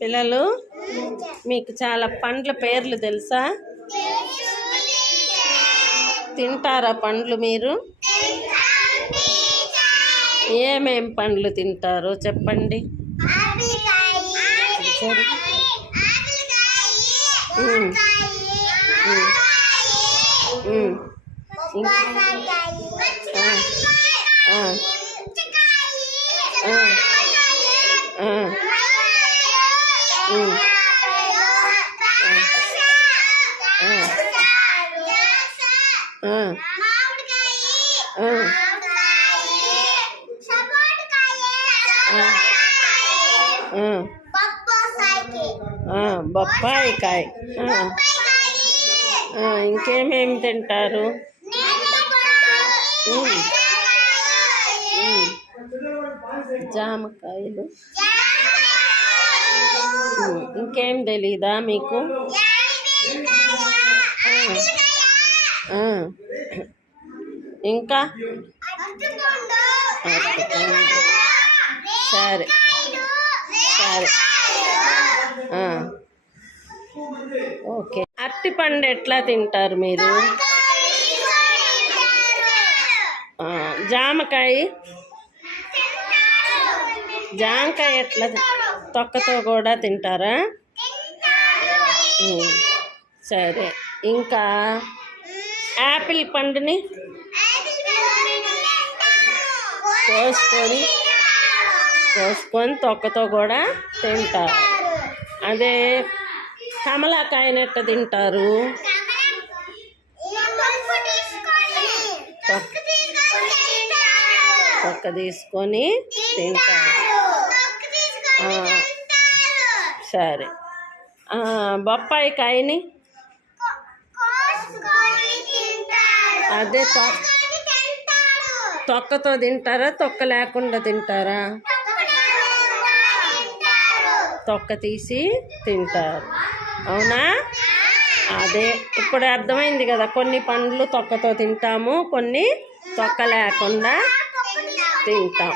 పిల్లలు మీకు చాలా పండ్ల పేర్లు తెలుసా? తింటారా పండ్లు మీరు? ఏమేం పండ్లు తింటారో చెప్పండి. బొప్పాయికాయ. ఇంకేమేమి తింటారు? జామకాయలు. ఇంకేం తెలీదా మీకు? ఇంకా సరే సరే ఓకే. అరటిపండు ఎట్లా తింటారు మీరు? జామకాయ ఎట్లా తొక్కతో కూడా తింటారా? సరే. ఇంకా యాపిల్ పండుని కోసుకొని తొక్కతో కూడా తింటారు. అదే కమలాకాయని ఎట్లా తింటారు? తొక్క తీసుకొని తింటారు. సరే. బొప్పాయికాయని అదే తొక్కతో తింటారా? తొక్క లేకుండా తింటారా? తొక్క తీసి తింటారు. అవునా? అదే ఇప్పుడు అర్థమైంది కదా. కొన్ని పండ్లు తొక్కతో తింటాము, కొన్ని తొక్క లేకుండా తింటాం.